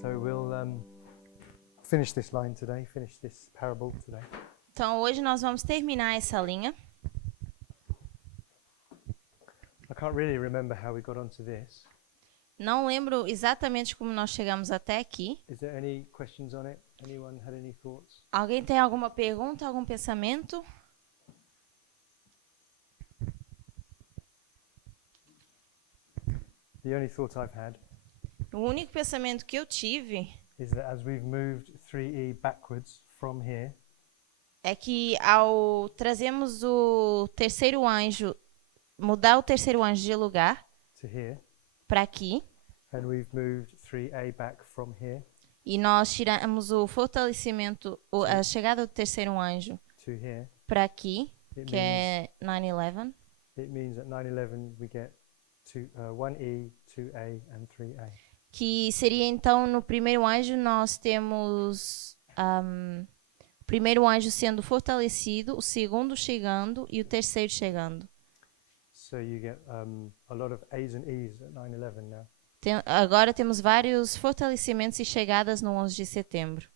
So we'll finish this line today, finish this parable today. Então hoje nós vamos terminar essa linha. I can't really remember how we got onto this. Não lembro exatamente como nós chegamos até aqui. Is there any questions on it? Anyone had any thoughts? Alguém tem alguma pergunta, algum pensamento? The only thought I've had O único pensamento que eu tive is that as we've moved 3E backwards from here, é que ao trazermos o terceiro anjo, mudar o terceiro anjo de lugar to here, para aqui, and we've moved 3A back from here e nós tiramos o fortalecimento, a chegada do terceiro anjo to here, para aqui, it que é 9/11, means at 9/11 we get 1E, 2A and 3A. que seria então no primeiro anjo nós temos o primeiro anjo sendo fortalecido, o segundo chegando e o terceiro chegando. So you get a lot of A's and E's at 9/11 now. Agora temos vários fortalecimentos e chegadas no 11 de setembro.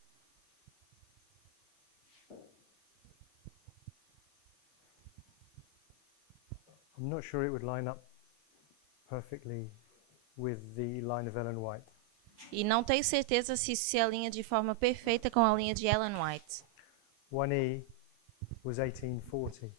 I'm not sure it would line up perfectly with the line of Ellen White. E não tenho certeza se isso se alinha de forma perfeita com a linha de Ellen White. 1E was 1840.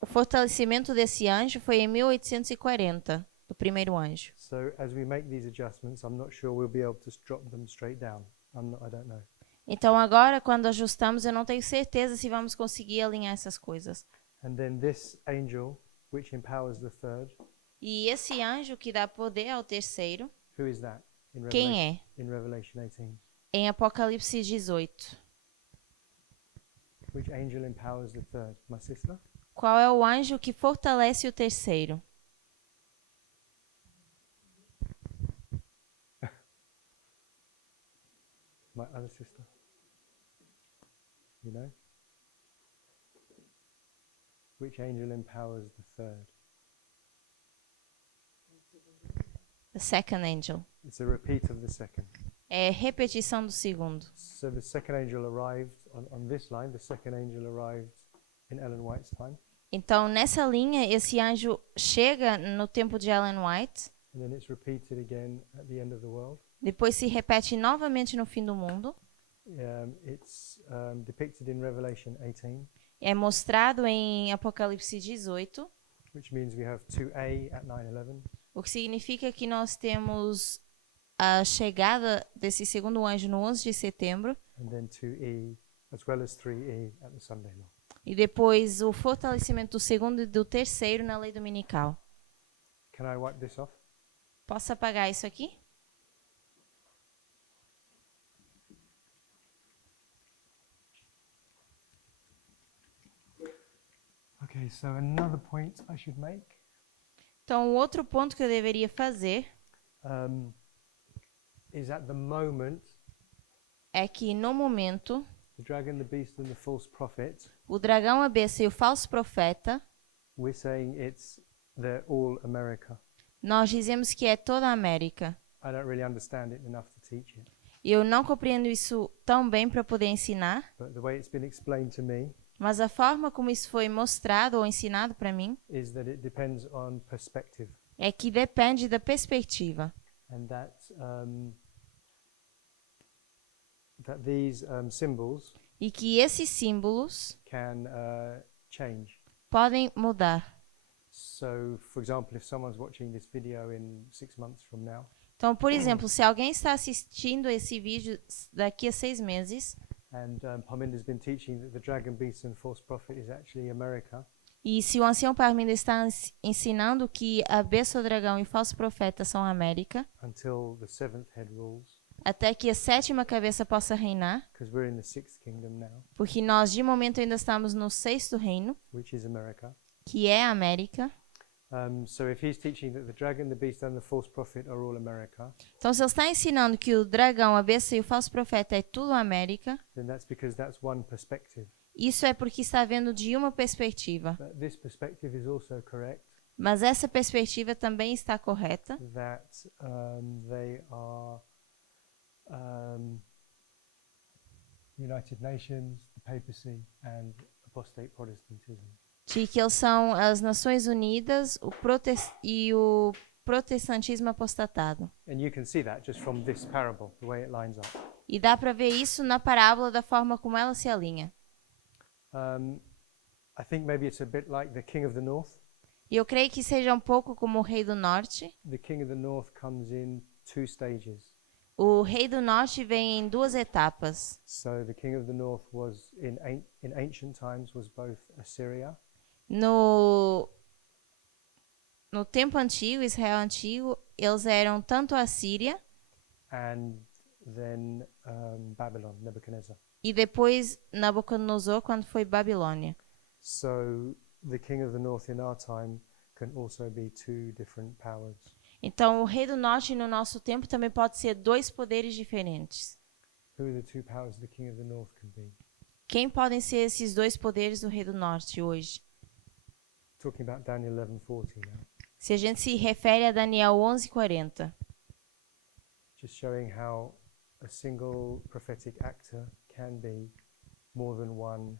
O fortalecimento desse anjo foi em 1840, do primeiro anjo. So as we make these adjustments, I'm not sure we'll be able to drop them straight down. I don't know. Então agora, quando ajustamos, eu não tenho certeza se vamos conseguir alinhar essas coisas. And then this angel, which empowers the third, E esse anjo que dá poder ao terceiro, who is that in quem é? in Revelation 18? Em Apocalipse 18. Which angel empowers the third? My sister? Qual é o anjo que fortalece o terceiro? My other sister? You know? Which angel empowers the third? The second angel. It's a repeat of the second. É repetição do segundo. So the second angel arrived on this line. The second angel arrived in Ellen White's time. Então, nessa linha, esse anjo chega no tempo de Ellen White, And then it's repeated again at the end of the world. depois se repete novamente no fim do mundo. It's depicted in Revelation 18, É mostrado em Apocalipse 18, which means we have 2A at 9/11, o que significa que nós temos a chegada desse segundo anjo no 11 de setembro and then 2E, as well as 3E at the Sunday law. e depois o fortalecimento do segundo e do terceiro na lei dominical. Can I wipe this off? Posso apagar isso aqui? Okay, so another point I should make Então, o outro ponto que eu deveria fazer is at the moment, é que, no momento, the dragon, the beast, and the false prophet, o dragão, a besta e o falso profeta, we're saying they're all America. nós dizemos que é toda a América. I don't really understand it enough to teach it, Eu não compreendo isso tão bem para poder ensinar, but the way it's been explained to me mas a forma como isso foi mostrado ou ensinado para mim is that it depends on perspective, é que depende da perspectiva. and that these symbols E que esses símbolos can change. podem mudar. So, for example, if someone's watching this video in 6 months from now, Então, por exemplo, se alguém está assistindo esse vídeo daqui a 6 meses and Parminder's been teaching that the dragon, beast, and false prophet is actually America, e se o ancião Parminder está ensinando que a besta, o dragão e o falso profeta são a América, until the seventh head rules, até que a sétima cabeça possa reinar, because we're in the sixth kingdom now, porque nós de momento ainda estamos no sexto reino, which is America. que é a América. So if he's teaching that the dragon, the beast, and the false prophet are all America, Então, se ele está ensinando que o dragão, a besta e o falso profeta é tudo a América, then that's because that's one perspective. isso é porque está vendo de uma perspectiva. But this perspective is also correct Mas essa perspectiva também está correta, that they are United Nations, the papacy, and apostate Protestantism. de que eles são as Nações Unidas e o protestantismo apostatado. And you can see that just from this parable, the way it lines up. E dá para ver isso na parábola da forma como ela se alinha. I think maybe it's a bit like the King of the North. E eu creio que seja um pouco como o Rei do Norte. The King of the North comes in two stages. O Rei do Norte vem em duas etapas. So the King of the North was in ancient times was both Assyria No tempo antigo, Israel antigo, eles eram tanto a Síria and then Babylon, Nebuchadnezzar. e depois Nabucodonosor quando foi Babilônia. So the King of the North in our time can also be two different powers. Então, o Rei do Norte no nosso tempo também pode ser dois poderes diferentes. Who are the two powers the King of the North can be? Quem podem ser esses dois poderes do Rei do Norte hoje? Talking about Daniel 11:40 now. Se a gente se refere a Daniel 11:40, Just showing how a single prophetic actor can be more than one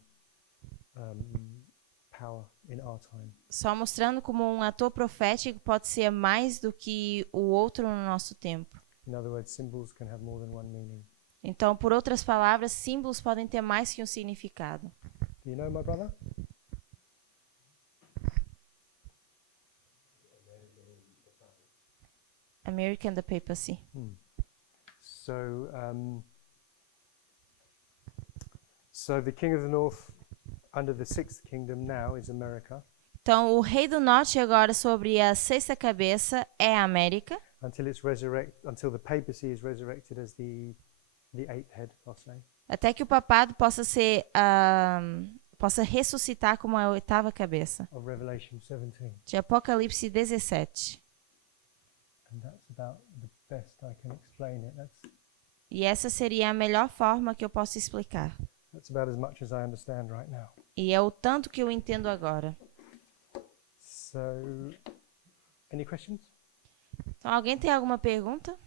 power in our time. só mostrando como um ator profético pode ser mais do que o outro no nosso tempo. In other words, symbols can have more than one meaning. Então, por outras palavras, símbolos podem ter mais que um significado. Do you know, my brother? American the Papacy. So, so the King of the North under the sixth kingdom now is America Então, o Rei do Norte agora sobre a sexta cabeça é a América, until the papacy is resurrected as the eighth head, I'll say. até que o papado possa ser possa ressuscitar como a oitava cabeça. Of Revelation 17. De Apocalipse 17. And that's about the best I can explain it. E essa seria a melhor forma que eu posso explicar. That's about as much as I understand right now. E é o tanto que eu entendo agora. So, any questions? Então, alguém tem alguma pergunta?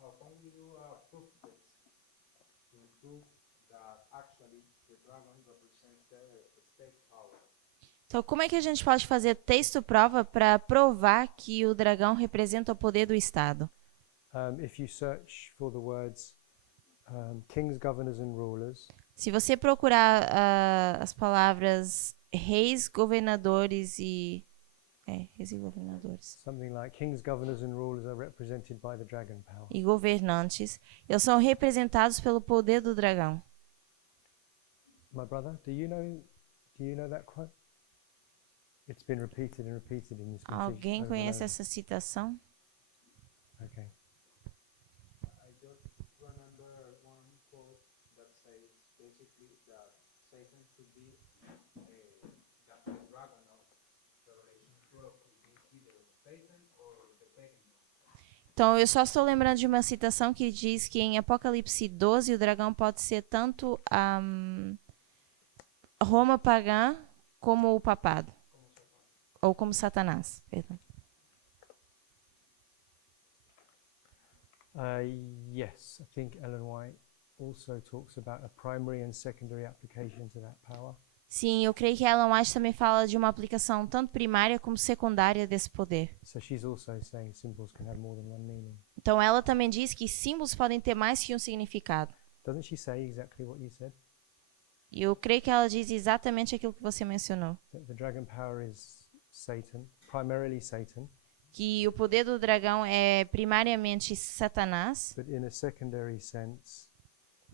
How can we do a proof test to prove that actually the dragon represents the state power? Então, como é que a gente pode fazer texto-prova para provar que o dragão representa o poder do Estado? If you search for the words kings, governors and rulers, Se você procurar as palavras reis, governadores e... reis e governadores. something like kings, governors and rulers are represented by the dragon power. E governantes, eles são representados pelo poder do dragão. My brother, do you know that quote? It's been repeated and repeated in this Alguém over and conhece over. essa citação? Okay. I just remember one quote that says basically that Satan should be that the dragon of Revelation 12 is either Satan or the pagan one. Então, eu só estou lembrando de uma citação que diz que em Apocalipse 12 o dragão pode ser tanto Roma pagã como o papado. Ou como Satanás, perdão. Yes, I think Ellen White also talks about a primary and secondary application to that power. Sim, eu creio que Ellen White também fala de uma aplicação tanto primária como secundária desse poder. So she's also saying symbols can have more than one meaning. Então, ela também diz que símbolos podem ter mais que um significado. Doesn't she say exactly what you said? E eu creio que ela diz exatamente aquilo que você mencionou. That the dragon power is Satan, primarily Satan, Que o poder do dragão é primariamente Satanás, but in a secondary sense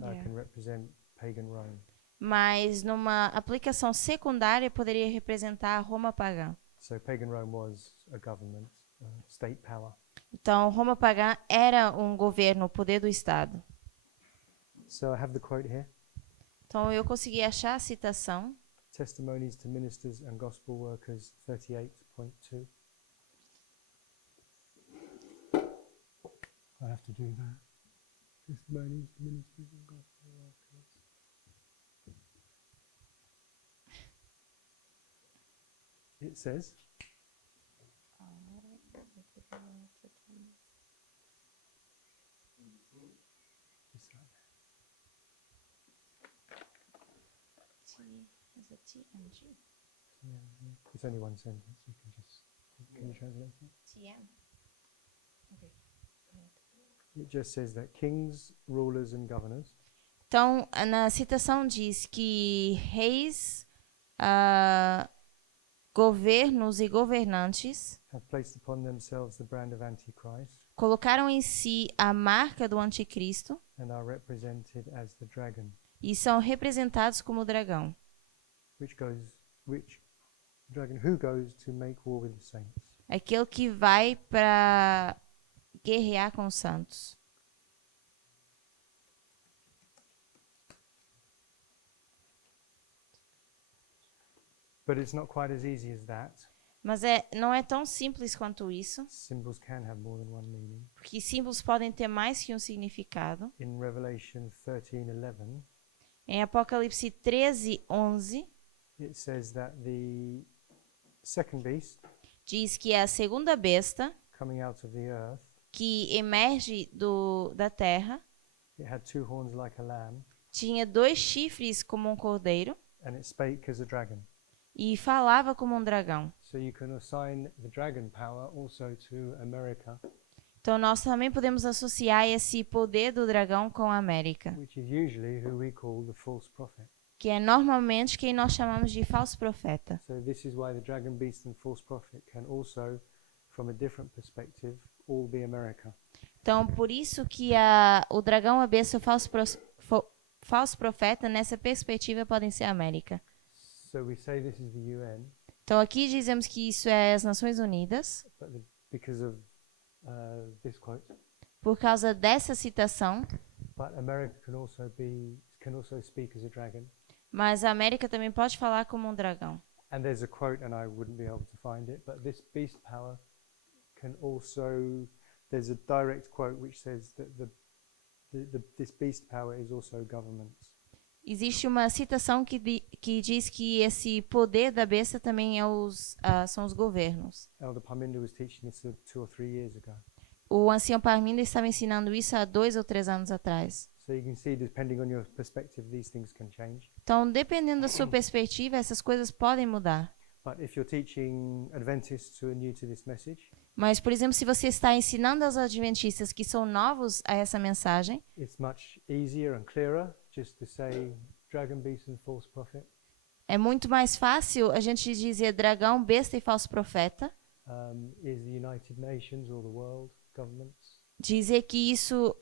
Yeah. can represent pagan Rome. mas numa aplicação secundária poderia representar a Roma pagã. So pagan Rome was a government, state power. Então, Roma pagã era um governo, o poder do Estado. So I have the quote here. Então, eu consegui achar a citação. Testimonies to Ministers and Gospel Workers 38.2. I have to do that. Testimonies to Ministers and Gospel Workers. it says, just like that. It's only one sentence. You can just, can you translate it? It just says that kings, rulers, and governors Então, na citação diz que reis, governos e governantes have placed upon themselves the brand of Antichrist colocaram em si a marca do anticristo and are represented as the dragon, e são representados como o dragão, who goes to make war with the saints. aquele que vai para guerrear com os santos. But it's not quite as easy as that. Mas não é tão simples quanto isso, Symbols can have more than one meaning. porque símbolos podem ter mais que um significado. In Revelation 13:11, Em Apocalipse 13:11, it says that the second beast diz que é a segunda besta coming out of the earth, que emerge da terra it had two horns like a lamb, tinha 2 chifres como um cordeiro and it spake as a dragon. e falava como um dragão. So you can assign the dragon power also to America, Então nós também podemos associar esse poder do dragão com a América, which is usually who we call the false prophet. que é normalmente quem nós chamamos de falso profeta. So this is why the dragon beast and false prophet can also, from a different perspective, all be America. Então por isso que o dragão, a besta e o falso profeta, nessa perspectiva, podem ser a América. So we say this is the UN, Então aqui dizemos que isso é as Nações Unidas, but because of this quote, por causa dessa citação, but America can also speak as a dragon. mas a América também pode falar como um dragão. And there's a quote, and I wouldn't be able to find it, but this beast power can also. There's a direct quote which says that this beast power is also governments. Existe uma citação que diz que esse poder da besta também são os governos. Elder Parminder was teaching this 2 or 3 years ago. O ancião Parminder estava ensinando isso há 2 ou 3 anos atrás. So you can see, depending on your perspective, these things can change. Então, dependendo da sua perspectiva, essas coisas podem mudar. But if you're teaching Adventists who are new to this message, Mas, por exemplo, se você está ensinando aos adventistas que são novos a essa mensagem, it's much easier and clearer just to say dragon, beast, and false prophet. é muito mais fácil a gente dizer dragão, besta e falso profeta. Is the United Nations or the world governments, Dizer que isso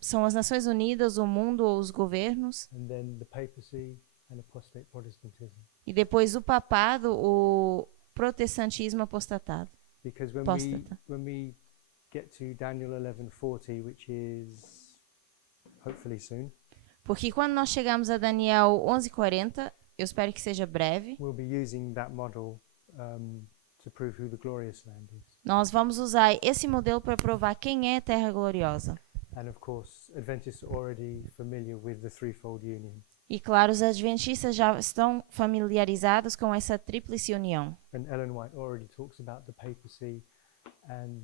são as Nações Unidas, o mundo ou os governos. and then the papacy and apostate Protestantism. E depois o papado, o protestantismo apostatado. Because Apostata. when we get to Daniel 11:40, which is hopefully soon, Porque quando nós chegamos a Daniel 11:40, eu espero que seja breve, we'll be using that model to prove who the glorious land is. nós vamos usar esse modelo para provar quem é a Terra Gloriosa. And of course, Adventists are already familiar with the threefold union. E claro, os adventistas já estão familiarizados com essa tríplice união. And Ellen White already talks about the papacy and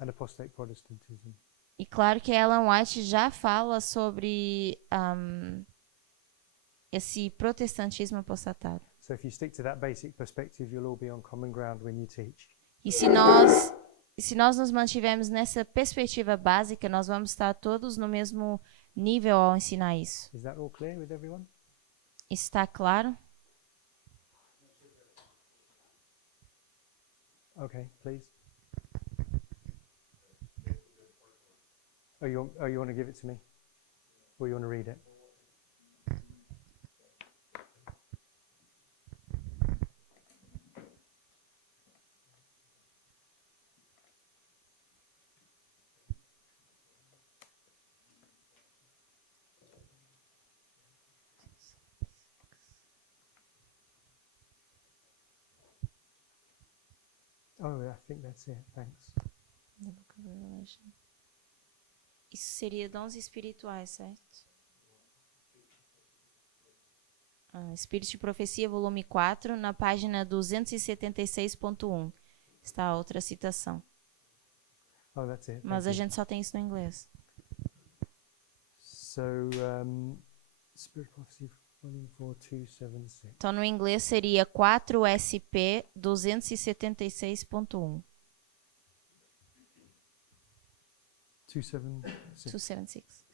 and apostate Protestantism. E claro que Ellen White já fala sobre esse protestantismo apostatado. So if you stick to that basic perspective, you'll all be on common ground when you teach. E se nós nos mantivermos nessa perspectiva básica, nós vamos estar todos no mesmo nível ao ensinar isso. Is that all clear with everyone? Isso está claro? Okay, please. You want to give it to me? Or you want to read it? Oh, I think that's it. Thanks. Isso seria dons espirituais, certo? Espírito de Profecia, volume 4, na página 276.1. Está a outra citação. Oh, that's it. Mas Thank a you. gente só tem isso no inglês. So, Spirit of Prophecy, Volume 4, 276. Então, no inglês seria 4SP 276.1. 276. 276.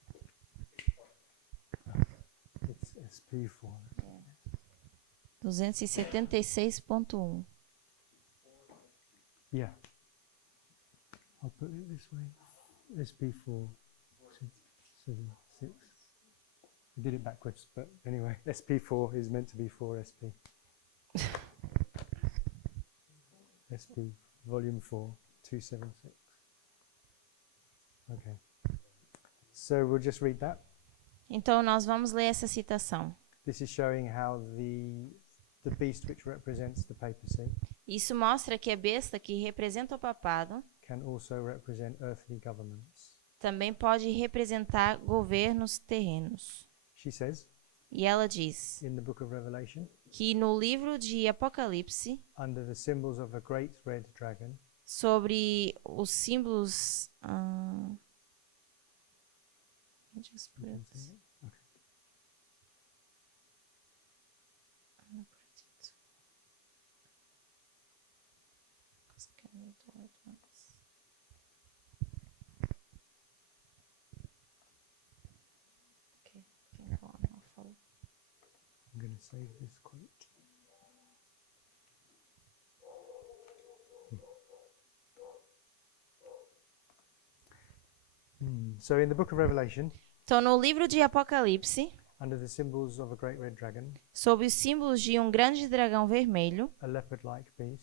It's SP4. 276.1. Yeah. I'll put it this way. SP4, 276. I did it backwards, but anyway, SP4 is meant to be 4SP. SP, Volume 4, 276. Okay. So we'll just read that. Então, nós vamos ler essa citação. This is showing how the beast which represents the papacy Isso mostra que a besta que representa o papado can also represent earthly governments. também pode representar governos terrenos. She says E ela diz in the book of Revelation, que no livro de Apocalipse, under the symbols of a great red dragon, sobre os símbolos. Let me just put it. okay. I'm gonna put it. 'Cause I can read the word once. Okay, can go on, I'll follow. I'm going to save this quote. So in the book of Revelation, Então, no livro de Apocalipse, under the symbols of a great red dragon, sob os símbolos de um grande dragão vermelho, a leopard-like beast,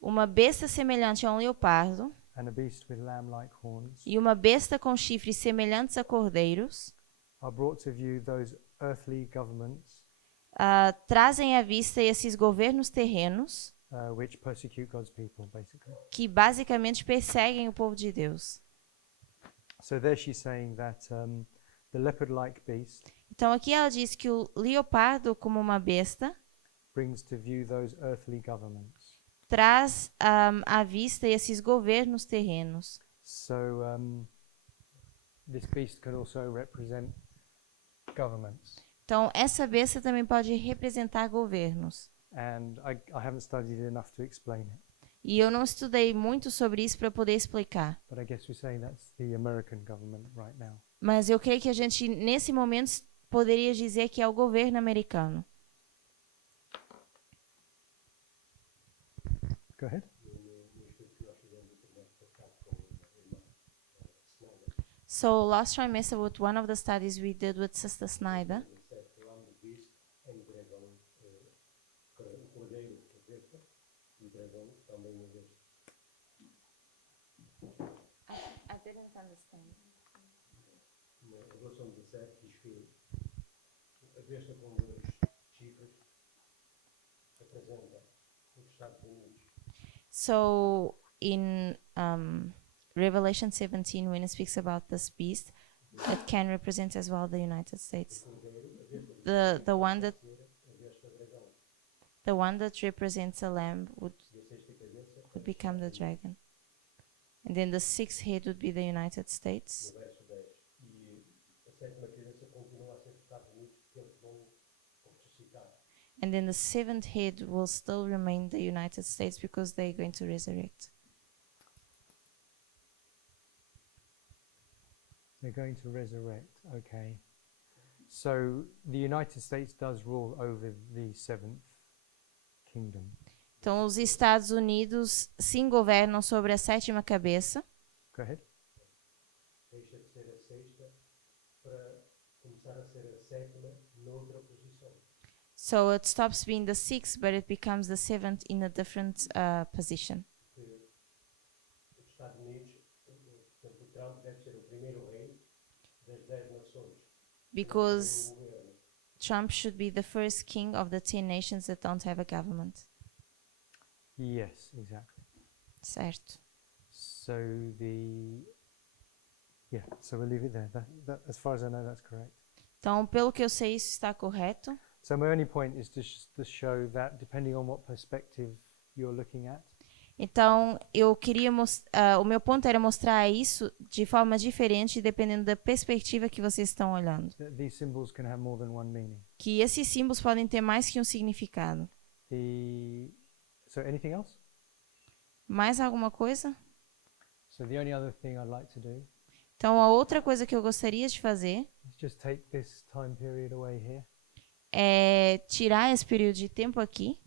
uma besta semelhante a um leopardo and a beast with lamb-like horns, e uma besta com chifres semelhantes a cordeiros, are brought to view those earthly governments trazem à vista esses governos terrenos which persecute God's people, basically. que basicamente perseguem o povo de Deus. So there she's saying that the leopard-like beast Então aqui ela diz que o leopardo, como uma besta, brings to view those earthly governments. traz à vista esses governos terrenos. So this beast could also represent governments. Então essa besta também pode representar governos. And I haven't studied enough to explain it, E eu não estudei muito sobre isso para poder explicar. but I guess we're saying that's the American government right now. Mas eu creio que a gente, nesse momento, poderia dizer que é o governo americano. Go ahead. So last trimester, with one of the studies we did with Sister Snyder, Falando do beast em dragão, o cordeiro, a besta, e o dragão também a besta. I didn't understand. Na Revolução 17 diz que a besta com dois chifres representa os Estados Unidos. So in Revelation 17, when it speaks about this beast, it can represent as well the United States. The one that represents a lamb would become the dragon, and then the sixth head would be the United States. No verso 10. E a sétima cabeça continua a ser os Estados Unidos que eles vão ressuscitar. And then the seventh head will still remain the United States because they're going to resurrect. They're going to resurrect. Okay. So the United States does rule over the seventh kingdom. Então, os Estados Unidos sim governam sobre a sétima cabeça. Go ahead. Deixa de ser a sexta para começar a ser a sétima noutra posição. So it stops being the sixth, but it becomes the seventh in a different position. Que os Estados Unidos, portanto, o Trump deve ser o primeiro rei das 10 nações. Because Tem um governo. Trump should be the first king of the 10 nations that don't have a government. Yes, exactly. Certo. So so we'll leave it there. As far as I know, that's correct. Então, pelo que eu sei, isso está correto. So my only point is to show that depending on what perspective you're looking at, Então, eu queria o meu ponto era mostrar isso de forma diferente, dependendo da perspectiva que vocês estão olhando. that these symbols can have more than one meaning. Que esses símbolos podem ter mais que um significado. So anything else? Mais alguma coisa? So the only other thing I'd like to do Então, a outra coisa que eu gostaria de fazer is just take this time period away here, é tirar esse período de tempo aqui,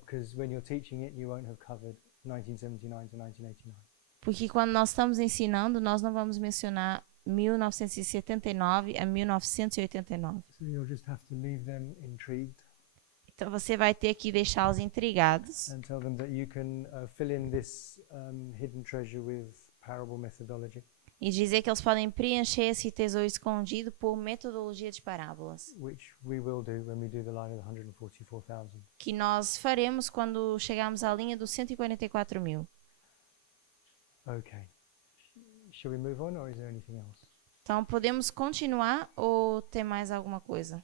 because when you're teaching it, you won't have covered 1979 to 1989. porque quando nós estamos ensinando, nós não vamos mencionar 1979 a 1989. So you'll just have to leave them intrigued Então, você vai ter que deixá-los intrigados and tell them that you can fill in this hidden treasure with parable methodology, e dizer que eles podem preencher esse tesouro escondido por metodologia de parábolas, which we will do when we do the line of 144,000. que nós faremos quando chegarmos à linha dos 144 mil. Okay. Shall we move on, or is there anything else? Então, podemos continuar ou ter mais alguma coisa?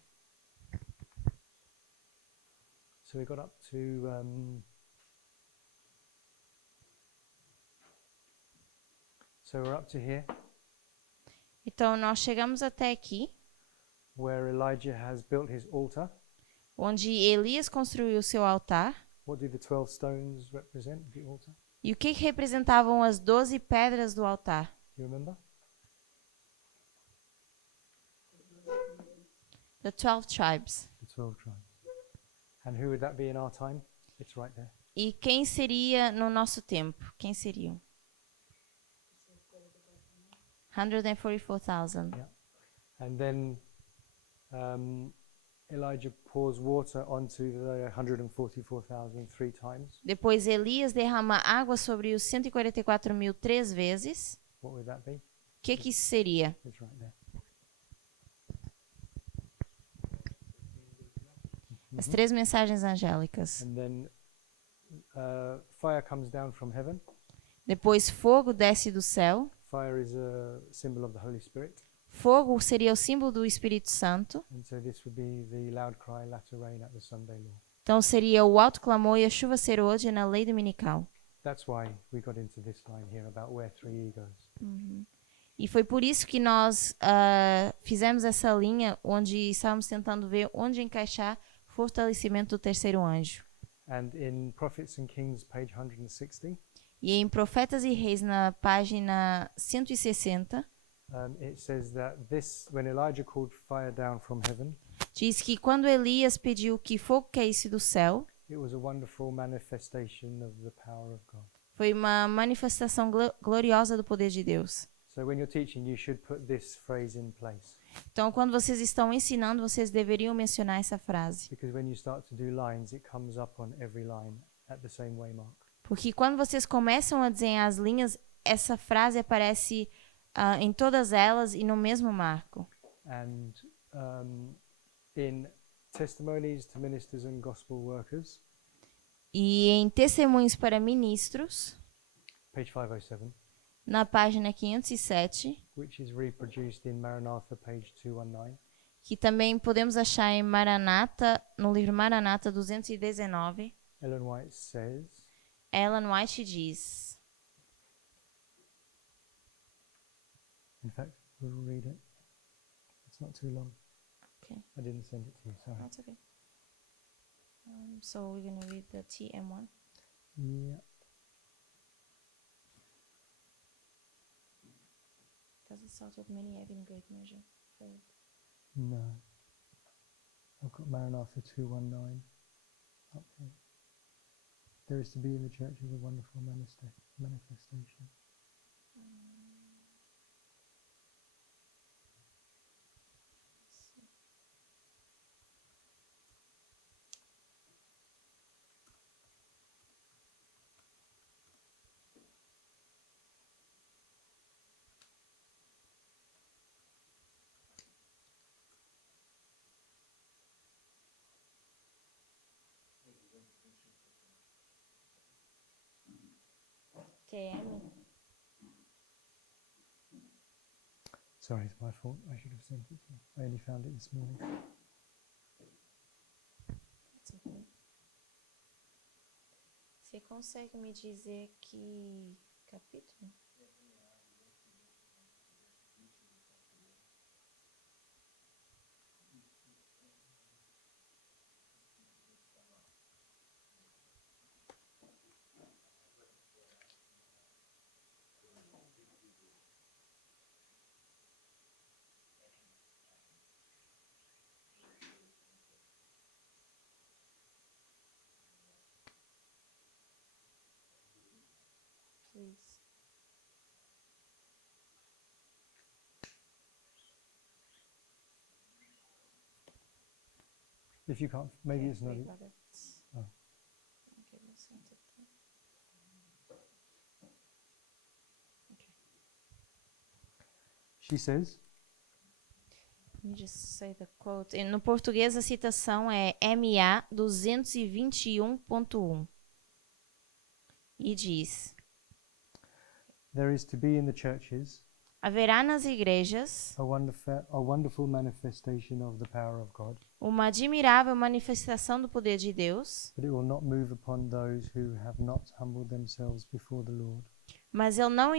So we got up to so we're up to here, Então, nós chegamos até aqui, where Elijah has built his altar. onde Elias construiu o seu altar. What do the 12 stones represent, the altar? E o que representavam as 12 pedras do altar? Do you remember? The 12 tribes. The 12 tribes. And who would that be in our time? It's right there. E quem seria no nosso tempo? Quem seriam? 144,000. Yeah. And then Elijah pours water onto the 144,000 three times. Depois Elias derrama água sobre os 144 mil 3 vezes. What would that be? O que isso seria? It's right there. As 3 mensagens angélicas. And then fire comes down from heaven. Depois fogo desce do céu. Fire is a symbol of the Holy Spirit. Fogo seria o símbolo do Espírito Santo. And so this would be the loud cry, latter rain at the Sunday law. Então seria o alto clamor e a chuva ser hoje na lei dominical. That's why we got into this line here about where 3 egos. E foi por isso que nós fizemos essa linha onde estávamos tentando ver onde encaixar o fortalecimento do terceiro anjo. And in Prophets and Kings, page 160, E em Profetas e Reis, na página 160, it says that this, when Elijah called fire down from heaven, diz que quando Elias pediu que fogo caísse do céu, it was a wonderful manifestation of the power of God. foi uma manifestação gloriosa do poder de Deus. So when you're teaching, you should put this phrase in place, Então, quando vocês estão ensinando, vocês deveriam mencionar essa frase. because when you start to do lines, it comes up on every line at the same way mark. Porque quando vocês começam a desenhar as linhas, essa frase aparece em todas elas e no mesmo marco. And in Testimonies to Ministers and Gospel Workers, E em Testemunhos para Ministros, page 507, na página 507, which is reproduced in Maranatha, page 219, que também podemos achar em Maranata, no livro Maranata 219, Ellen White says, Ellen White diz, in fact, we'll read it. It's not too long. Okay. I didn't send it to you, sorry. That's okay. So we're going to read the TM1. Yeah. Does it start with many have in great measure? Faith. No. I've got Maranatha 219 up here. There is to be in the churches a wonderful manifestation. TM. Sorry, it's my fault. I should have sent it to you. I only found it this morning. Você consegue me dizer que capítulo? Please. If you can't, maybe it's not. Got it. Oh. Give me some time. She says, Let me just say the quote. No português, a citação é MA 221.1. E diz: there is to be in the churches haverá nas igrejas a wonderful manifestation of the power of God, uma admirável manifestação do poder de Deus, but it will not move upon those who have not humbled themselves before the Lord. mas ele não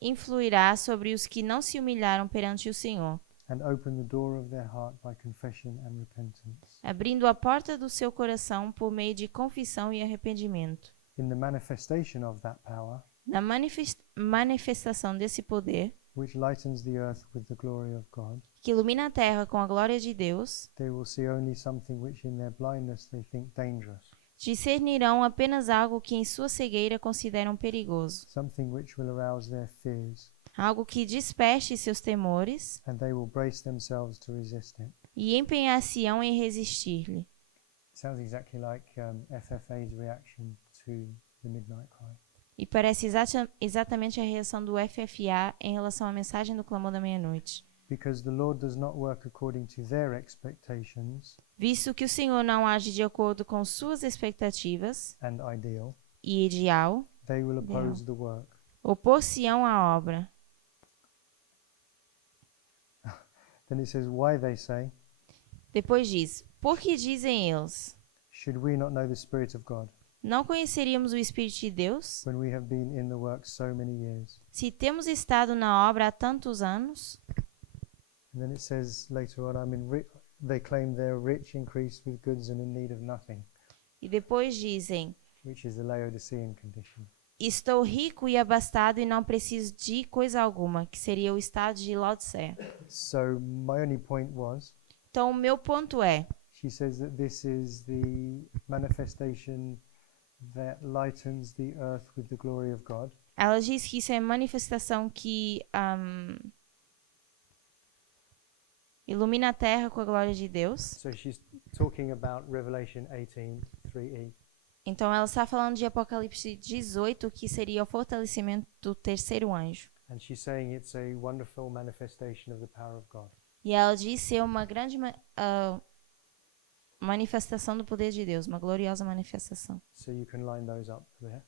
influirá sobre os que não se humilharam perante o Senhor, And open the door of their heart by confession and repentance. abrindo a porta do seu coração por meio de confissão e arrependimento. In the manifestation of that power, Na manifestação desse poder, which lightens the earth with the glory of God, que ilumina a terra com a glória de Deus, they will see only something which in their blindness they think dangerous, discernirão apenas algo que em sua cegueira consideram perigoso, something which will arouse their fears, algo que desperte seus temores, and they will brace themselves to resist it. e empenhar-se-ão em resistir-lhe. Sounds exactly like FFA's reaction to the Midnight Cry. E parece exatamente a reação do FFA em relação à mensagem do clamor da meia-noite. Because the Lord does not work according to their expectations Visto que o Senhor não age de acordo com suas expectativas and ideal, e ideal, they will oppose the work. opor-se-ão à obra. Then it says, why they say, Depois diz: por que dizem eles? should we not know the Spirit of God, Não conheceríamos o Espírito de Deus? when we have been in the work so many years? Se temos estado na obra há tantos anos? And then it says later on, they claim they're rich, increased with goods, and in need of nothing, E depois dizem: which is the Laodicean condition. estou rico e abastado e não preciso de coisa alguma, que seria o estado de Laodiceia. So my only point was, Então, o meu ponto é: she says that this is the manifestation that lightens the earth with the glory of God. ela diz que isso é manifestação que ilumina a terra com a glória de Deus. So she's talking about Revelation 18:3e. Então, ela está falando de Apocalipse 18, que seria o fortalecimento do terceiro anjo. And she's saying it's a wonderful manifestation of the power of God. E ela diz ser uma grande manifestação do poder de Deus, uma gloriosa manifestação. So you can line those up there.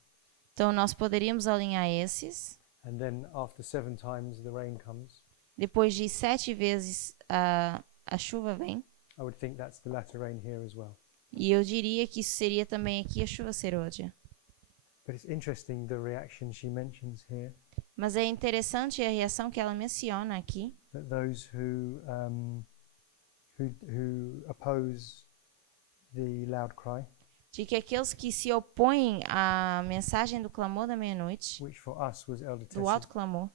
Então, nós poderíamos alinhar esses. And then after 7 times the rain comes, Depois de 7 vezes a chuva vem. I would think that's the latter rain here as well. E eu diria que isso seria também aqui a chuva serôdia. But it's interesting the reaction she mentions here, Mas é interessante a reação que ela menciona aqui, that those who oppose the loud cry, de que aqueles que se opõem à mensagem do clamor da meia-noite, which for us was do alto clamor,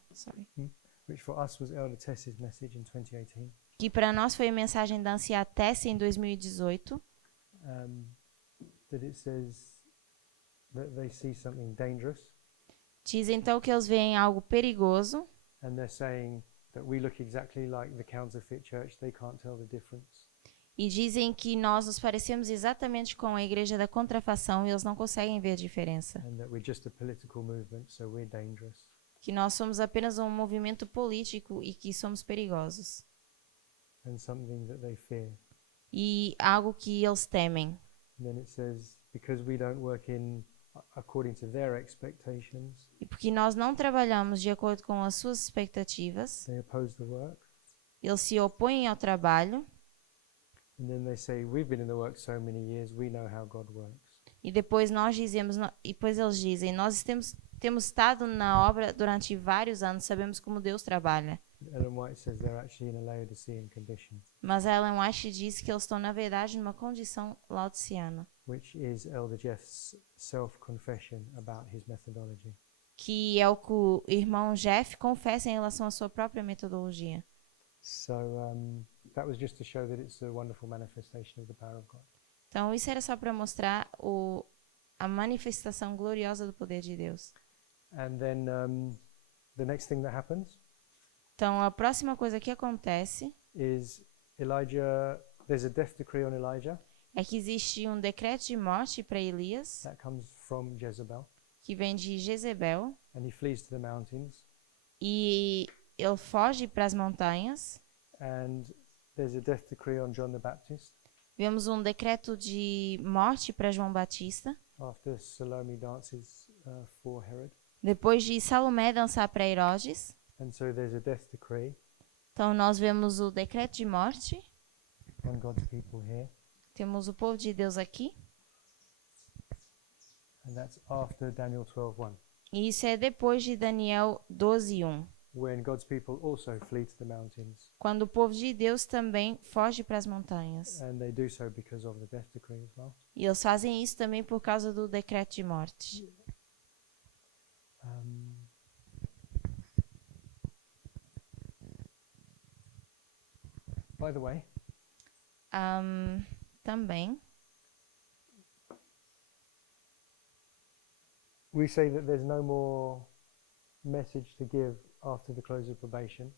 Elder Tess's message in 2018, que para nós foi a mensagem da Anciã Tessa em 2018, that it says that they see something dangerous, diz então que eles veem algo perigoso and they're saying that we look exactly like the counterfeit church, they can't tell the difference. e dizem que nós nos parecemos exatamente com a igreja da contrafação e eles não conseguem ver a diferença. And that we're just a political movement, so we're dangerous. Que nós somos apenas um movimento político e que somos perigosos. And something that they fear. E algo que eles temem. And then it says, because we don't work according to their expectations, E porque nós não trabalhamos de acordo com as suas expectativas, they oppose the work. eles se opõem ao trabalho. And then they say, we've been in the work so many years, we know how God works. E depois nós dizemos, e depois eles dizem, nós temos estado na obra durante vários anos, sabemos como Deus trabalha. Ellen White says they're actually in a Laodicean condition, Mas a Ellen White diz que eles estão, na verdade, numa condição laodiceana, which is Elder Jeff's self-confession about his methodology. que é o que o irmão Jeff confessa em relação à sua própria metodologia. So that was just to show that it's a wonderful manifestation of the power of God. Então, isso era só para mostrar a manifestação gloriosa do poder de Deus. And then the next thing that happens Então, a próxima coisa que acontece is there's a death decree on Elijah é que existe um decreto de morte para Elias, that comes from Jezebel, que vem de Jezebel, and he flees to the mountains. e ele foge para as montanhas. And there's a death decree on John the Baptist Vemos um decreto de morte para João Batista, after Salome dances for Herod. depois de Salomé dançar para Herodes. And so there's a death decree Então, nós vemos o decreto de morte. on God's people here, Temos o povo de Deus aqui. and that's after Daniel 12:1, E isso é depois de Daniel 12:1, when God's people also flee to the mountains, quando o povo de Deus também foge para as montanhas. and they do so because of the death decree as well. E eles fazem isso também por causa do decreto de morte. By the way, Também, we say that there's no more message to give after the close of probation,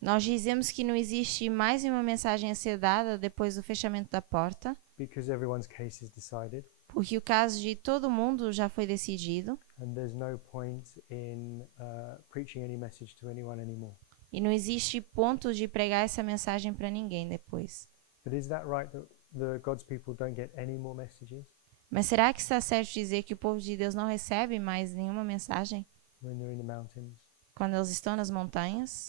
nós dizemos que não existe mais uma mensagem a ser dada depois do fechamento da porta, because everyone's case is decided, porque o caso de todo mundo já foi decidido and there's no point in preaching any message to anyone anymore. e não existe ponto de pregar essa mensagem para ninguém depois. But is that right that the God's people don't get any more messages Mas será que está certo dizer que o povo de Deus não recebe mais nenhuma mensagem when they're in the mountains? quando eles estão nas montanhas?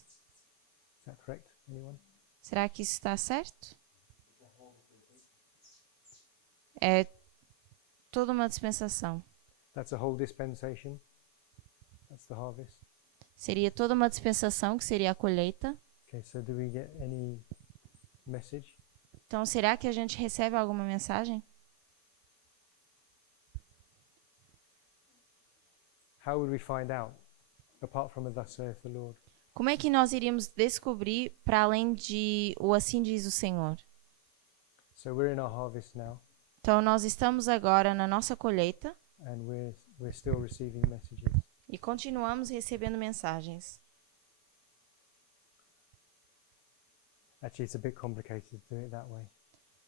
Is that correct? Anyone? Será que isso está certo? É toda uma dispensação. That's a whole dispensation. That's the harvest. Seria toda uma dispensação, que seria a colheita. Okay, so do we get any message? Então, será que a gente recebe alguma mensagem? How would we find out, apart from a thus saith the Lord? Como é que nós iríamos descobrir para além de o assim diz o Senhor? So we're in our harvest now, Então, nós estamos agora na nossa colheita and we're still receiving messages. e continuamos recebendo mensagens. Actually, it's a bit complicated to do it that way,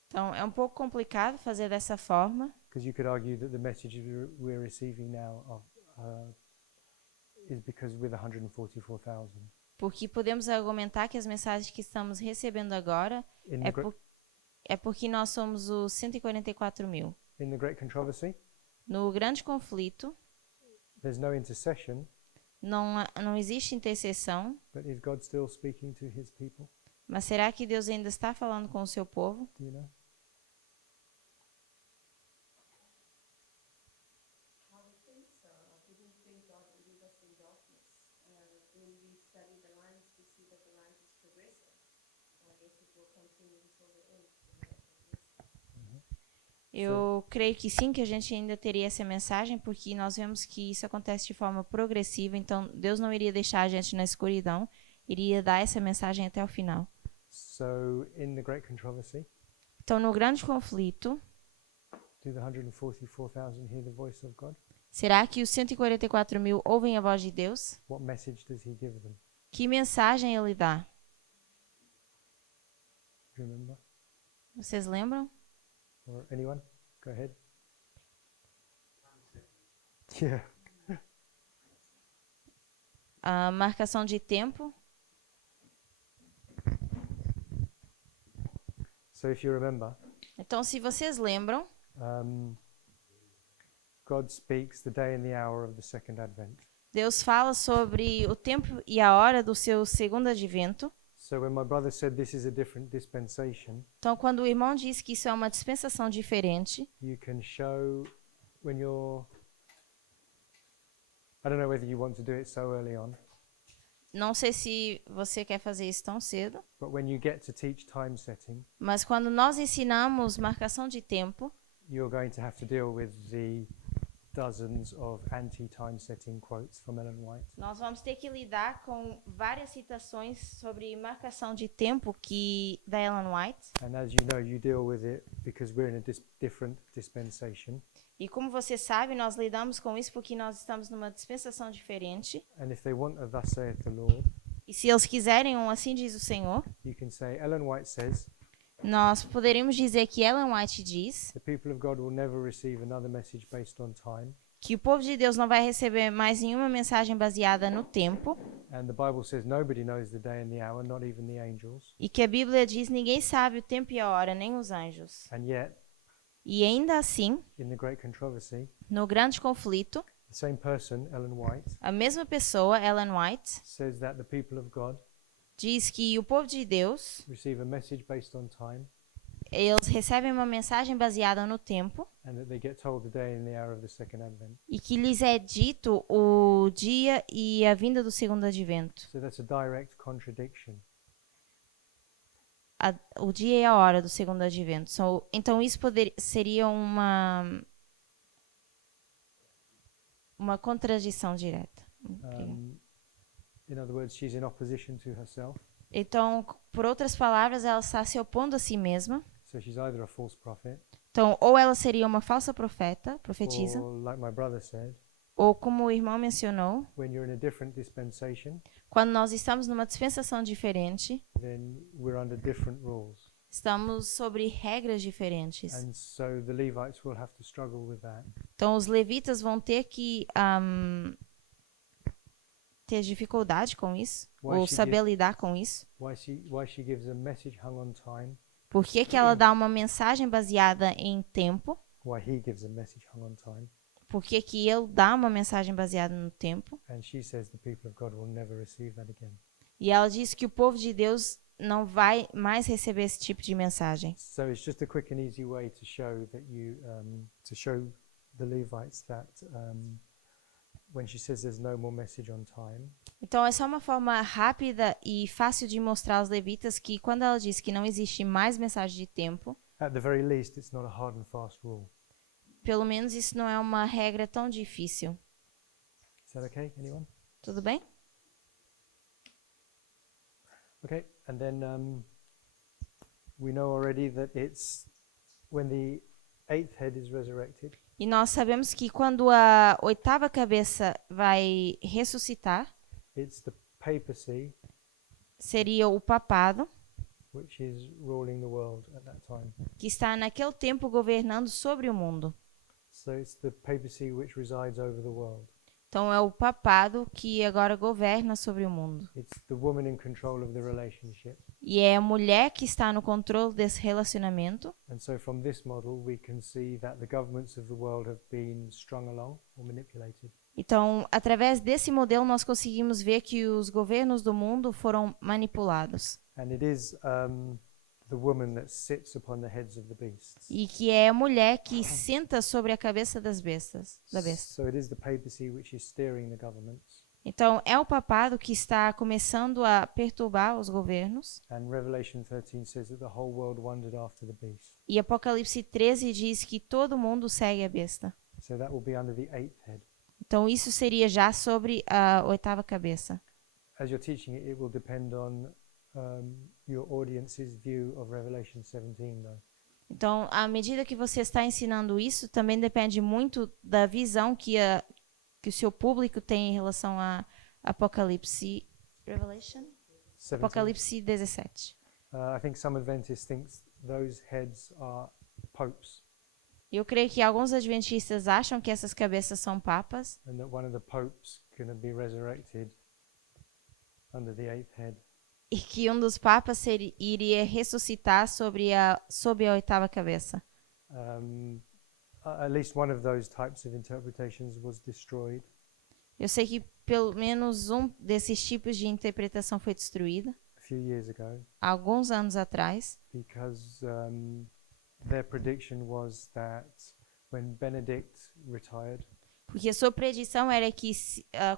Então, é um pouco complicado fazer dessa forma, because you could argue that the messages we're receiving now is because we're the 144,000. porque podemos argumentar que as mensagens que estamos recebendo agora In the, é porque nós somos os 144.000. in the Great Controversy, No grande conflito, there's no intercession, não existe intercessão, but is God still speaking to his people? mas será que Deus ainda está falando com o seu povo? Do you know? I would think so. I wouldn't think God would leave us in darkness. When we study the lines, we see that the lines is progressive. I guess it will continue until the end. Eu creio que sim, que a gente ainda teria essa mensagem, porque nós vemos que isso acontece de forma progressiva, então Deus não iria deixar a gente na escuridão, iria dar essa mensagem até o final. So in the Great Controversy, Então, no grande conflito, do the 144,000 hear the voice of God? será que os 144.000 ouvem a voz de Deus? What message does he give them? Que mensagem ele dá? Do you remember? Vocês lembram? Or anyone? Go ahead. Yeah. A marcação de tempo. So if you remember, Então, se vocês lembram, God speaks the day and the hour of the second advent. Deus fala sobre o tempo e a hora do seu segundo advento. So when my brother said this is a different dispensation, Então, quando o irmão diz que isso é uma dispensação diferente, you can show when you're, I don't know whether you want to do it so early on, Não sei se você quer fazer isso tão cedo, but when you get to teach time setting, mas quando nós ensinamos marcação de tempo, you're going to have to deal with the dozens of anti-time setting quotes from Ellen White. nós vamos ter que lidar com várias citações sobre marcação de tempo da Ellen White. And as you know, you deal with it because we're in a different dispensation. E como você sabe, nós lidamos com isso porque nós estamos numa dispensação diferente. And if they want a thus saith the Lord, E se eles quiserem assim diz o Senhor, you can say, Ellen White says, nós poderíamos dizer que Ellen White diz the people of God will never receive another message based on time. que o povo de Deus não vai receber mais nenhuma mensagem baseada no tempo. And the Bible says nobody knows the day and the hour, not even the angels. E que a Bíblia diz ninguém sabe o tempo e a hora, nem os anjos. And yet, E ainda assim, in the great controversy, no grande conflito, the same person, Ellen White, a mesma pessoa, Ellen White, says that the people of God diz que o povo de Deus, receive a message based on time eles recebem uma mensagem baseada no tempo and that they get told the day and the hour of the second advent. e que lhes é dito o dia e a vinda do segundo advento. So that's a direct contradiction. O dia e a hora do segundo advento. Então isso seria uma contradição direta. In other words, she's in opposition to herself. Então, por outras palavras, ela está se opondo a si mesma. So she's either a false prophet, Então, ou ela seria uma falsa profetisa, or like my brother said, ou como o irmão mencionou, when you're in a different dispensation, quando nós estamos numa dispensação diferente, then we're under different rules. estamos sobre regras diferentes. And so the Levites will have to struggle with that. Então, os levitas vão ter que ter dificuldade com isso, Why ou she saber lidar com isso. Why she gives a message hung on time, Por que que ela dá uma mensagem baseada em tempo? why he gives a message hung on time, Por que que ele dá uma mensagem baseada no tempo? and she says the people of God will never receive that again. E ela diz que o povo de Deus não vai mais receber esse tipo de mensagem. So it's just a quick and easy way to show that to show the Levites that when she says there's no more message on time, Então é só uma forma rápida e fácil de mostrar aos levitas que quando ela diz que não existe mais mensagem de tempo, at the very least, it's not a hard and fast rule. pelo menos isso não é uma regra tão difícil. Is that okay? Anyone? Tudo bem? Okay, and then we know already that it's when the eighth head is resurrected, E nós sabemos que quando a oitava cabeça vai ressuscitar, it's the papacy seria o papado, which is ruling the world at that time. que está naquele tempo governando sobre o mundo. So it's the papacy which resides over the world. Então é o papado que agora governa sobre o mundo. It's the woman in control of the relationship. E é a mulher que está no controle desse relacionamento. And so from this model, we can see that the governments of the world have been strung along or manipulated. Então, através desse modelo, nós conseguimos ver que os governos do mundo foram manipulados. And it is the woman that sits upon the heads of the beasts. E que é a mulher que senta sobre a cabeça da besta. So it is the papacy which is steering the governments. Então, é o papado que está começando a perturbar os governos. And Revelation 13 says that the whole world wondered after the beast. E Apocalipse 13 diz que todo mundo segue a besta. So that will be under the eighth head. Então, isso seria já sobre a oitava cabeça. As you're teaching it, it will depend on your audience's view of Revelation 17, though. Então, à medida que você está ensinando isso, também depende muito da visão que o seu público tem em relação a Apocalipse. Revelation? 17. Apocalipse 17. I think some Adventists think those heads are popes, Eu creio que alguns adventistas acham que essas cabeças são papas and that one of the popes can be resurrected under the eighth head. e que um dos papas iria ressuscitar sob a oitava cabeça. At least one of those types of interpretations was destroyed. Eu sei que pelo menos um desses tipos de interpretação foi destruída A few years ago, há alguns anos atrás, because their prediction was that when Benedict retired, Porque a sua predição era que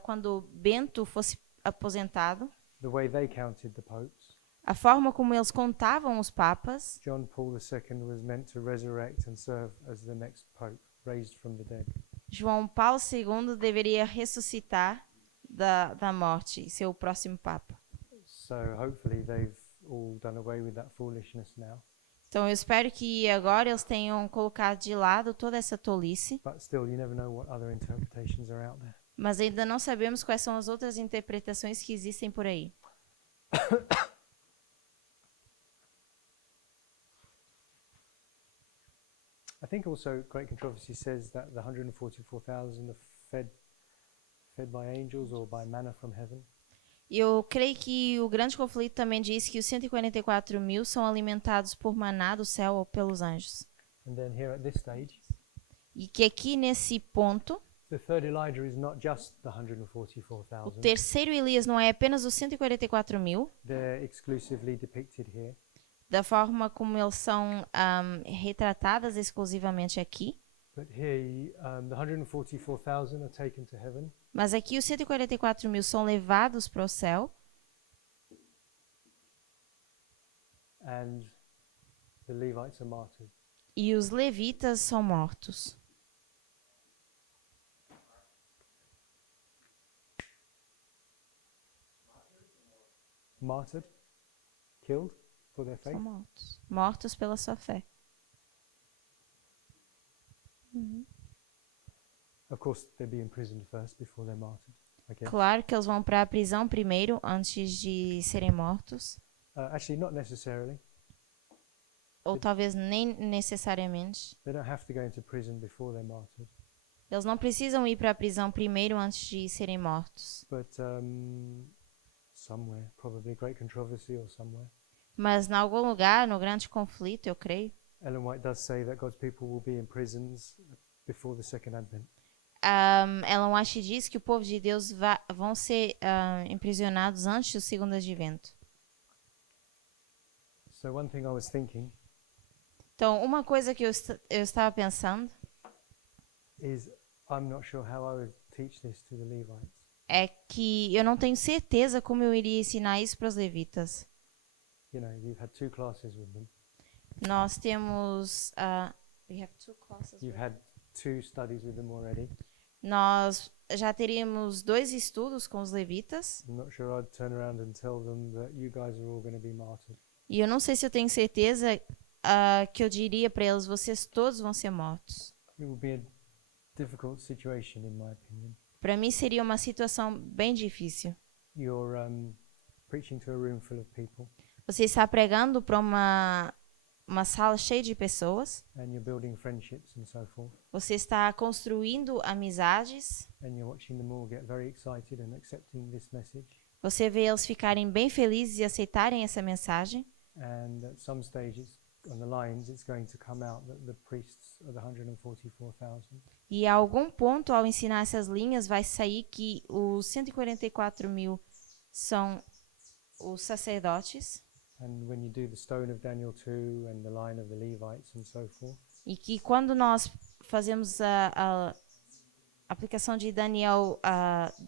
quando Bento fosse aposentado, the way they counted the popes, a forma como eles contavam os papas, John Paul II was meant to resurrect and serve as the next pope, raised from the dead. João Paulo II deveria ressuscitar da morte e ser o próximo papa. So hopefully they've all done away with that foolishness now. Então eu espero que agora eles tenham colocado de lado toda essa tolice, But still, you never know what other interpretations are out there. mas ainda não sabemos quais são as outras interpretações que existem por aí. I think also Great Controversy says that the 144,000 are fed by angels or by manna from heaven. E eu creio que o grande conflito também diz que os 144 mil são alimentados por maná do céu ou pelos anjos. And then here at this stage, E que aqui nesse ponto, the third Elijah is not just the o 144,000. terceiro Elias não é apenas os 144 mil, They're exclusively depicted here. da forma como eles são retratadas exclusivamente aqui. But here, the 144,000 are taken to heaven, Mas aqui os 144 mil são levados para o céu and the Levites are martyred. e os levitas são mortos. Martyred? Killed for their faith? São mortos. Mortos pela sua fé. Of course, they'd be imprisoned first before they're martyred, I guess. Claro que eles vão para a prisão primeiro, antes de serem mortos. Actually, not necessarily. Ou talvez nem necessariamente. They don't have to go into prison before they're martyred. Eles não precisam ir para a prisão primeiro antes de serem mortos. But somewhere, probably Great Controversy or somewhere, Mas em algum lugar, no grande conflito, eu creio, Ellen White does say that God's people will be in prisons before the second advent. Ellen White diz que o povo de Deus vão ser emprisionados antes do segundo advento. So one thing I was thinking Então, uma coisa que eu estava pensando is I'm not sure how I would teach this to the Levites. é que eu não tenho certeza como eu iria ensinar isso para os levitas. You know, you've had 2 classes with them. Nós temos we have 2 classes. You've had 2 studies with them already. Nós já teríamos 2 estudos com os levitas I'm not sure I'd turn around and tell them that you guys are all going to be martyred. e eu não sei se eu tenho certeza que eu diria para eles, vocês todos vão ser mortos. It would be a difficult situation, in my opinion. Para mim seria uma situação bem difícil. You're preaching to a room full of people, Você está pregando para uma sala cheia de pessoas. and you're building friendships and so forth, Você está construindo amizades. and you're watching them all get very excited and accepting this message. Você vê eles ficarem bem felizes e aceitarem essa mensagem. And at some stages on the lines, it's going to come out that the priests are the 144,000. E a algum ponto, ao ensinar essas linhas, vai sair que os 144 mil são os sacerdotes. And when you do the stone of Daniel 2 and the line of the Levites and so forth, E que quando nós fazemos a aplicação de Daniel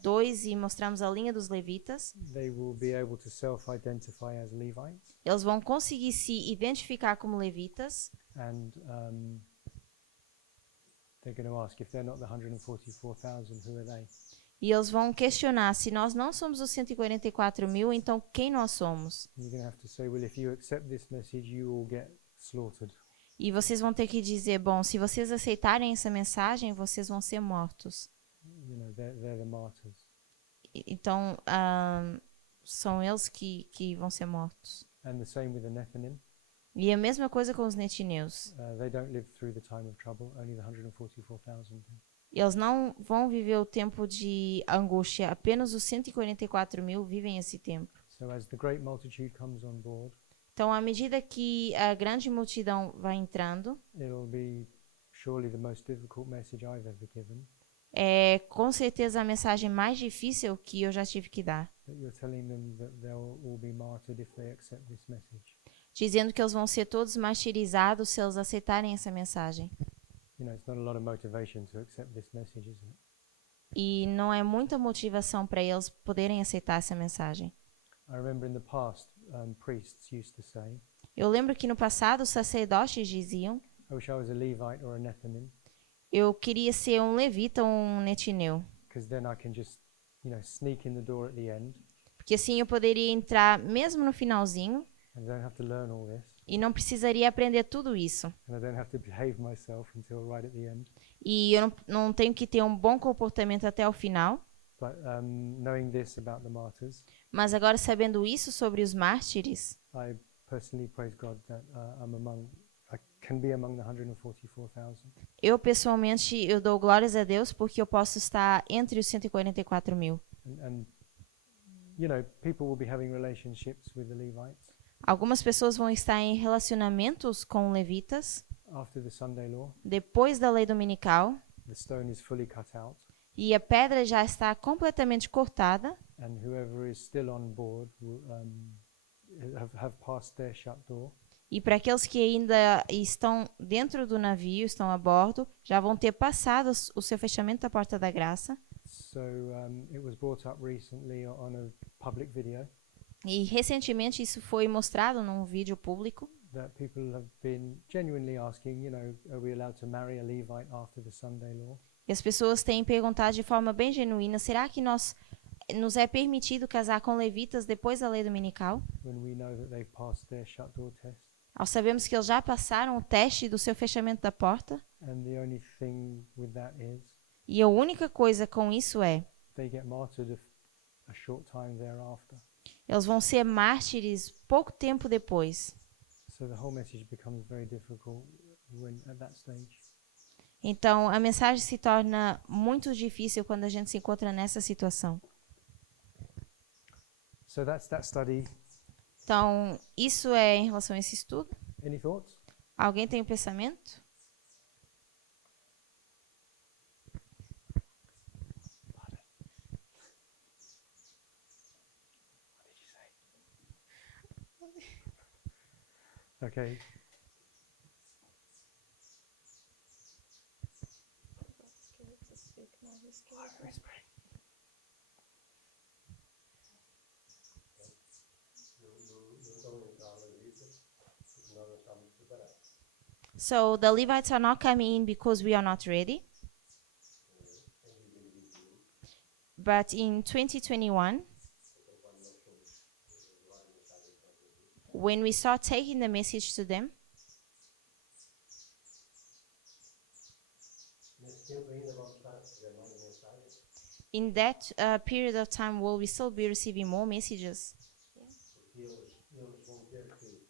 2 e mostramos a linha dos levitas, they will be able to self-identify as Levites, eles vão conseguir se identificar como levitas. and they're going to ask if they're not the 144,000, who are they? E eles vão questionar, se nós não somos os 144 mil, então quem nós somos? And you're going to have to say, well, if you accept this message, you will get slaughtered. E vocês vão ter que dizer, bom, se vocês aceitarem essa mensagem, vocês vão ser mortos. You know, they're the martyrs. Então, são eles que vão ser mortos. And the same with the Nephilim. E a mesma coisa com os netineus. They don't live through the time of trouble, only the 144,000 do. Eles não vão viver o tempo de angústia, apenas os 144 mil vivem esse tempo. So as the great multitude comes on board, Então, à medida que a grande multidão vai entrando, it'll be surely the most difficult message I've ever given, é com certeza a mensagem mais difícil que eu já tive que dar. that you're telling them that they'll all be martyred if they accept this message. Dizendo que eles vão ser todos martirizados se eles aceitarem essa mensagem. it's not a lot of motivation to accept this message, isn't it? E não é muita motivação para eles poderem aceitar essa mensagem. I remember in the past, priests used to say, Eu lembro que no passado os sacerdotes diziam: I wish I was a Levite or a Nethinim, eu queria ser um levita ou um netineu, because then I can just, sneak in the door at the end porque assim eu poderia entrar mesmo no finalzinho and I don't have to learn all this e não precisaria aprender tudo isso. and I don't have to behave myself until right at the end. E eu não tenho que ter um bom comportamento até o final. But knowing this about the martyrs, Mas agora sabendo isso sobre os mártires, I personally praise God that I can be among the 144,000. eu pessoalmente eu dou glórias a Deus porque eu posso estar entre os 144 mil. And people will be having relationships with the Levites Algumas pessoas vão estar em relacionamentos com levitas after the Sunday law. depois da lei dominical The stone is fully cut out, e a pedra já está completamente cortada and whoever is still on board will have passed their shut door. e para aqueles que ainda estão dentro do navio, estão a bordo, já vão ter passado o seu fechamento da porta da graça. So it was brought up recently on a public video E recentemente isso foi mostrado num vídeo público, that people have been genuinely asking, are we allowed to marry a Levite after the Sunday law? e as pessoas têm perguntado de forma bem genuína: será que nos é permitido casar com levitas depois da lei dominical? When we know that they've passed their shut door test. Ao sabemos que eles já passaram o teste do seu fechamento da porta, And the only thing with that is e a única coisa com isso é, they get martyred a short time thereafter. eles vão ser mártires pouco tempo depois. So the whole message becomes very difficult at that stage. Então, a mensagem se torna muito difícil quando a gente se encontra nessa situação. So that's that study. Então, isso é em relação a esse estudo. Any thoughts? Alguém tem um pensamento? Okay. So, the Levites are not coming in because we are not ready. But in 2021, when we start taking the message to them, Nesse tempo ainda vamos estar a receber mais mensagens, in that period of time, will we still be receiving more messages? porque eles vão ter que,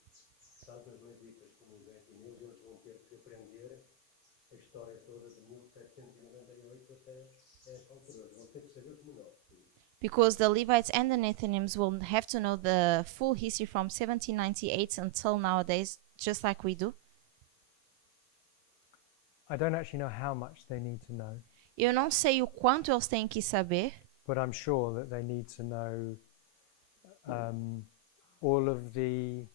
tanto os levitas como os netineus, eles vão ter que aprender a história toda de 1798 até esta altura. Eles vão ter que saber como nós. Because the Levites and the Nethinims will have to know the full history from 1798 until nowadays, just like we do. I don't actually know how much they need to know, Eu não sei o quanto eles têm que saber, but I'm sure that they need to know all of the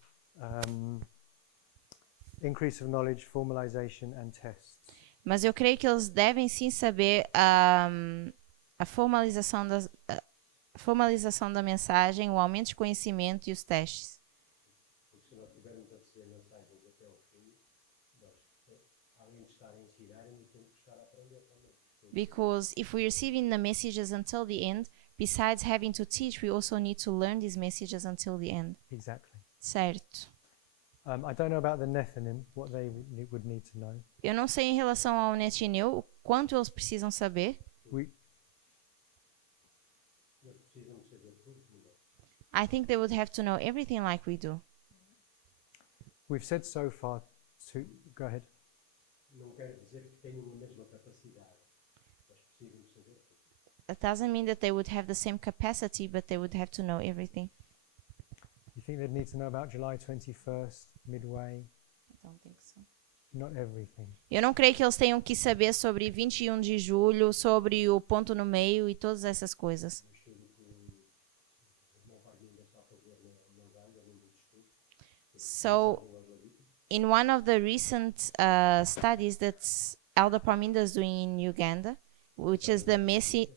increase of knowledge, formalization, and tests. mas eu creio que eles devem sim saber a formalização da mensagem, o aumento de conhecimento e os testes. Porque se nós tivermos a receber mensagens até ao fim, nós, além de estar a ensinar, ainda temos que estar a aprender também. Because if we're receiving the messages until the end, besides having to teach, we also need to learn these messages until the end. Exactly. Certo. I don't know about the Nethinim, what they would need to know. Eu não sei em relação ao Netineu o quanto eles precisam saber. We, Eles precisam de saber tudo como nós. I think they would have to know everything like we do. we've said so far to, go ahead. Não quer dizer que tenham a mesma capacidade, mas precisam de saber tudo. It doesn't mean that they would have the same capacity, but they would have to know everything. You think they'd need to know about July 21st, Midway? I don't think so. Not everything. Eu não creio que eles tenham que saber sobre 21 de julho, sobre o ponto no meio e todas essas coisas. Mas tudo que o irmão Varginho está a fazer na Uganda, num dos estudos, So, in one of the recent studies that Elder Parminda is doing in Uganda, which is the message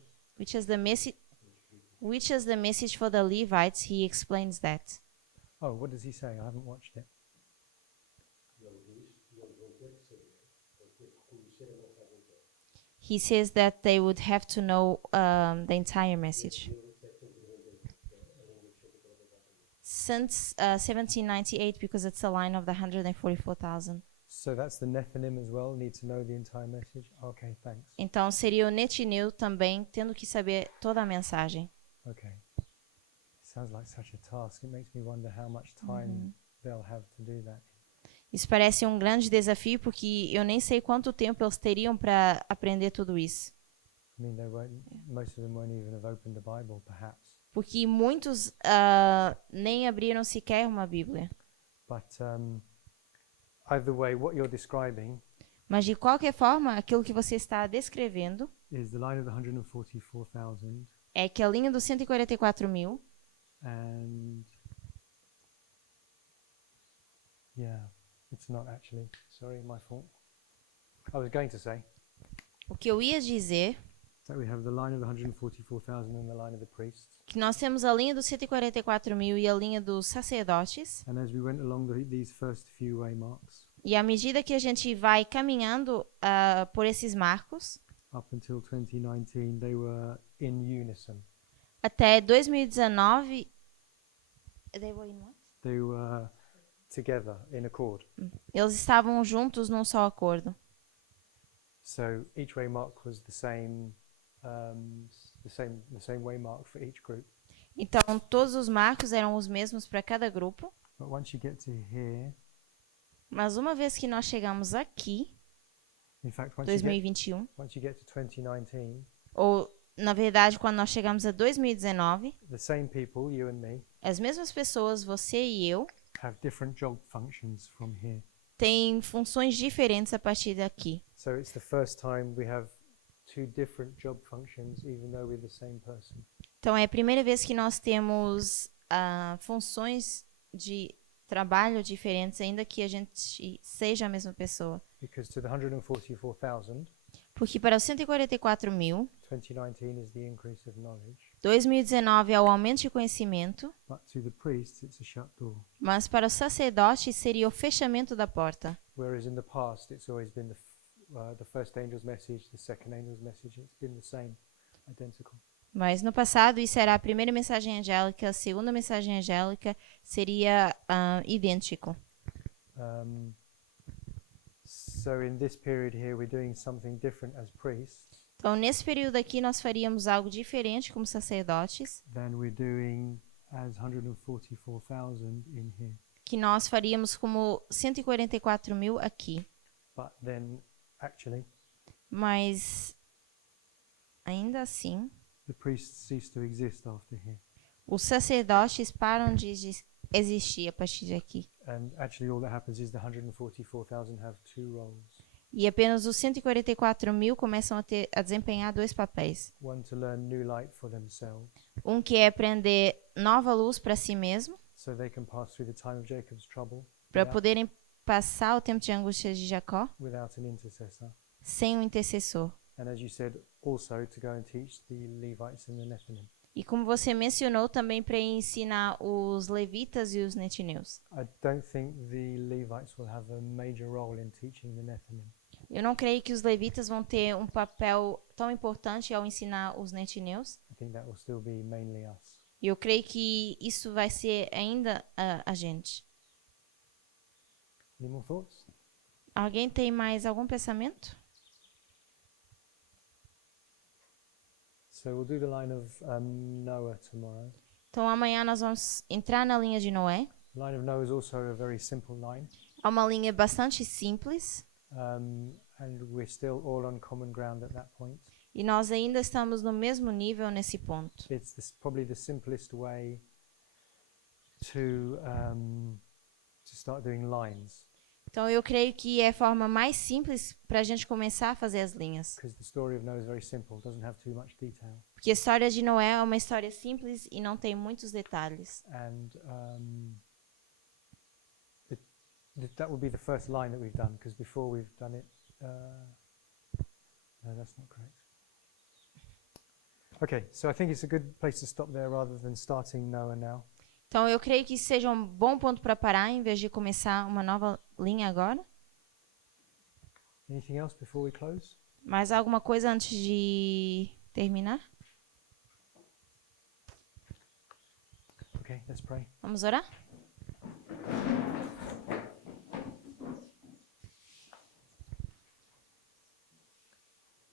for the Levites. He explains that. Oh, what does he say? I haven't watched it. Ele diz que eles vão ter que saber, vão ter que conhecer a mensagem toda. He says that they would have to know the entire message. 1798, que é a língua dos 144 mil. Since 1798, because it's a line of the 144,000. So that's the Nephilim as well, need to know the entire message. Okay, thanks. Então seria o Netineu também tendo que saber toda a mensagem. Okay. Sounds like such a task. It makes me wonder how much time they'll have to do that. Isso parece um grande desafio porque eu nem sei quanto tempo eles teriam para aprender tudo isso. I mean, most of them won't even have opened the Bible, perhaps. Porque muitos nem abriram sequer uma Bíblia. But either way, what you're describing Mas de qualquer forma, aquilo que você está descrevendo is the line of the 144,000, é que a linha dos 144 mil, and yeah, it's not actually. Sorry, my fault. I was going to say o que eu ia dizer that we have the line of the 144,000 and the line of the priests. que nós temos a linha dos 144 mil e a linha dos sacerdotes. And as we went along these first few waymarks, E à medida que a gente vai caminhando por esses marcos, up until 2019, they were in unison. até 2019, They were together in accord. eles estavam juntos num só acordo. So each waymark was the same waymark for each group. Então, todos os marcos eram os mesmos para cada grupo. But once you get to here, Mas uma vez que nós chegamos aqui, in fact, once you 2021, get to 2019, ou na verdade quando nós chegamos a 2019, the same people, you and me, as mesmas pessoas, você e eu, have different job functions from here. têm funções diferentes a partir daqui. So it's the first time we have two different job functions, even though we're the same person. Então é a primeira vez que nós temos funções de trabalho diferentes, ainda que a gente seja a mesma pessoa. Because to the 144,000, Porque para os 144 mil, 2019 is the increase of knowledge, 2019 é o aumento de conhecimento, but to the priests it's a shut door. mas para os sacerdotes seria o fechamento da porta. Whereas in the past it's always been the first angel's message, the second angel's message, it's been the same, identical. Mas no passado isso era a primeira mensagem angélica, a segunda mensagem angélica seria idêntico. So in this period here we're doing something different as priests Então nesse período aqui nós faríamos algo diferente como sacerdotes, than we're doing as 144,000 in here. que nós faríamos como 144 mil aqui. But then actually Mas ainda assim, the priests cease to exist after here. os sacerdotes param de existir a partir de aqui. And actually all that happens is the 144,000 have two roles. E apenas os 144 mil começam a desempenhar dois papéis. One to learn new light for themselves Um que é aprender nova luz para si mesmo, so they can pass through the time of Jacob's trouble para poderem passar o tempo de angústia de Jacó without an intercessor. sem um intercessor. And as you said, also to go and teach the Levites and the Nephilim. E como você mencionou também para ensinar os levitas e os netineus. I don't think the Levites will have a major role in teaching the Nephilim. Eu não creio que os levitas vão ter um papel tão importante ao ensinar os netineus. I think that will still be mainly us. E eu creio que isso vai ser ainda a gente. Any more thoughts? Alguém tem mais algum pensamento? So we'll do the line of Noah tomorrow. Então amanhã nós vamos entrar na linha de Noé. The line of Noah is also a very simple line, É uma linha bastante simples and we're still all on common ground at that point. e nós ainda estamos no mesmo nível nesse ponto. It's probably the simplest way to start doing lines, Então eu creio que é a forma mais simples para a gente começar a fazer as linhas. because the story of Noah is very simple, doesn't have too much detail. Porque a história de Noé é uma história simples e não tem muitos detalhes. And that would be the first line that we've done, because before we've done it No, that's not correct. Okay, so I think it's a good place to stop there rather than starting Noah now. Então, eu creio que isso seja um bom ponto para parar, em vez de começar uma nova linha agora. Anything else before we close? Mais alguma coisa antes de terminar? Okay, let's pray. Vamos orar?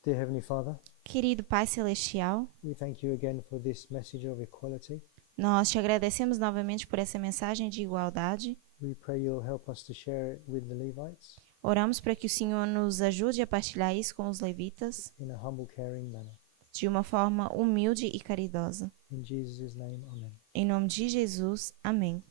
Dear Heavenly Father, Querido Pai Celestial, we thank you again for this message of equality. nós te agradecemos novamente por essa mensagem de igualdade. We pray you'll help us to share it with the Levites Oramos para que o Senhor nos ajude a partilhar isso com os levitas in a humble, caring manner. de uma forma humilde e caridosa. In Jesus' name, amen. Em nome de Jesus, amém.